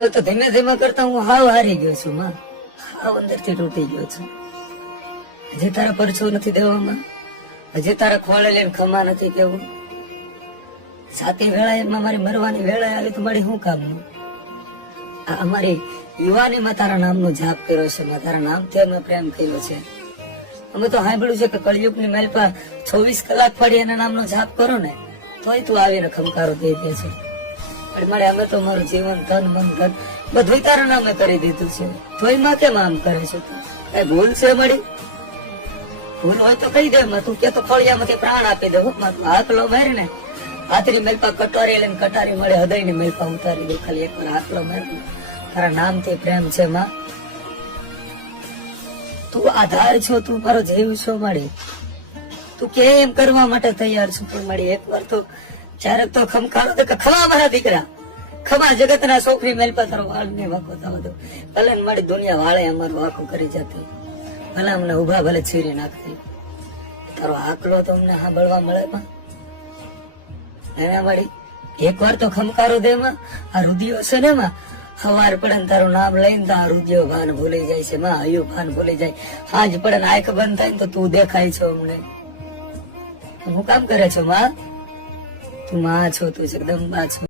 તો ધીમે ધીમે કરતા હું હાવ હારી ગયો છું માં, હાવ અંદરથી તૂટી ગયો છું. હજી તારા પરછો નથી દેવામાં, હજી તારા ખોળે લઈને ખમા નથી કેવું. સાતી વેળાએ મારી મરવાની વેળા આવી તો મારી શું કામનું? આ અમારી યુવાનીમાં તારા નામનો જાપ કર્યો છે, તારા નામથી અમે પ્રેમ કર્યો છે. અમે તો સાંભળ્યું છે કે કળિયુગની મહેલપા 24 કલાક પડી એના નામનો જાપ કરો ને તોય તું આવીને ખમકારો દઈ દે છે. પણ મારે અમે તો મારું જીવન તન મન ધન બધું તારા નામે કરી દીધું છે, તોય માં કેમ આમ કરે છે? તું કઈ ભૂલ છે મળી? ભૂલ હોય તો કહી દે માં, તું કે તો ફળિયામાંથી પ્રાણ આપી દે. હાકલો મારી ને હાથરી મેલપા કટારી લઈને કટારી મળે, હૃદય ની મેલપા ઉતારી દે. ખાલી એક વાર હાકલો મારી, તારા નામથી પ્રેમ છે માં. તું આધાર છો, તું મારો જીવ છો મળી. તું કે એમ કરવા માટે તૈયાર છું પણ મળી એક વાર તો ચારે તો ખમખારો દે કે ખમા મારા દીકરા, ખમા જગતના છોકરી મેલપા તારો વાળ ને વાકો થવા દો. ભલે ને મારી દુનિયા વાળે અમારો વાકો કરી જતી, ભલે અમને ઉભા ભલે છીરી નાખતી, તારો આકલો તો અમને સાંભળવા મળે માં. એના મળી એક વાર તો ખમકારો દે માં. આ રુધિયો છે ને માં, સવાર પડે ને તારું નામ લઈને તો આ રુધિયો ભાન ભૂલી જાય છે માં, હયું ભાન ભૂલી જાય. સાંજ પડે ને આંખ બંધ થાય ને તો તું દેખાય છો અમને. હું કામ કરે છો માં? તું માં છો, તું જગદંબા છો.